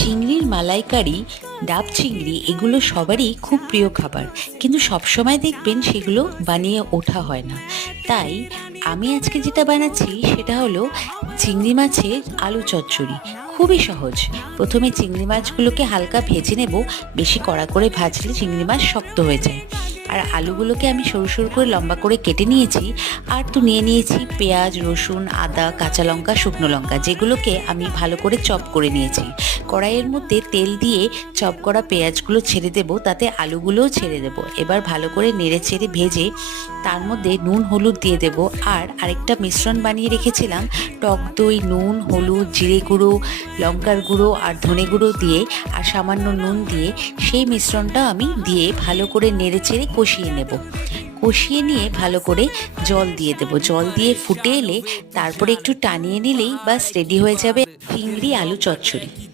চিংড়ির মালাইকারি, ডাব চিংড়ি এগুলো সবারই খুব প্রিয় খাবার, কিন্তু সবসময় দেখবেন সেগুলো বানিয়ে ওঠা হয় না। তাই আমি আজকে যেটা বানাচ্ছি সেটা হলো চিংড়ি মাছের আলু চচ্চড়ি। খুবই সহজ। প্রথমে চিংড়ি মাছগুলোকে হালকা ভেজে নেব। বেশি কড়া করে ভাজলে চিংড়ি মাছ শক্ত হয়ে যায়। আর আলুগুলোকে আমি সরু সরু করে লম্বা করে কেটে নিয়েছি। আর তো নিয়ে নিয়েছি পেঁয়াজ, রসুন, আদা, কাঁচা লঙ্কা, শুকনো লঙ্কা, যেগুলোকে আমি ভালো করে চপ করে নিয়েছি। কড়াইয়ের মধ্যে তেল দিয়ে চপ করা পেঁয়াজগুলো ছেড়ে দেব, তাতে আলুগুলোও ছেড়ে দেব। এবার ভালো করে নেড়ে চেড়ে ভেজে তার মধ্যে নুন হলুদ দিয়ে দেব। আর আরেকটা মিশ্রণ বানিয়ে রেখেছিলাম, টক দই, নুন, হলুদ, জিরে গুঁড়ো, লঙ্কার গুঁড়ো আর ধনে গুঁড়ো দিয়ে আর সামান্য নুন দিয়ে সেই মিশ্রণটা আমি দিয়ে ভালো করে নেড়ে চেড়ে কষিয়ে নেব। কষিয়ে নিয়ে ভালো করে জল দিয়ে দেব। জল দিয়ে ফুটে এলে তারপরে একটু টানিয়ে নিলেই বাস রেডি হয়ে যাবে চিংড়ি আলু চচ্চড়ি।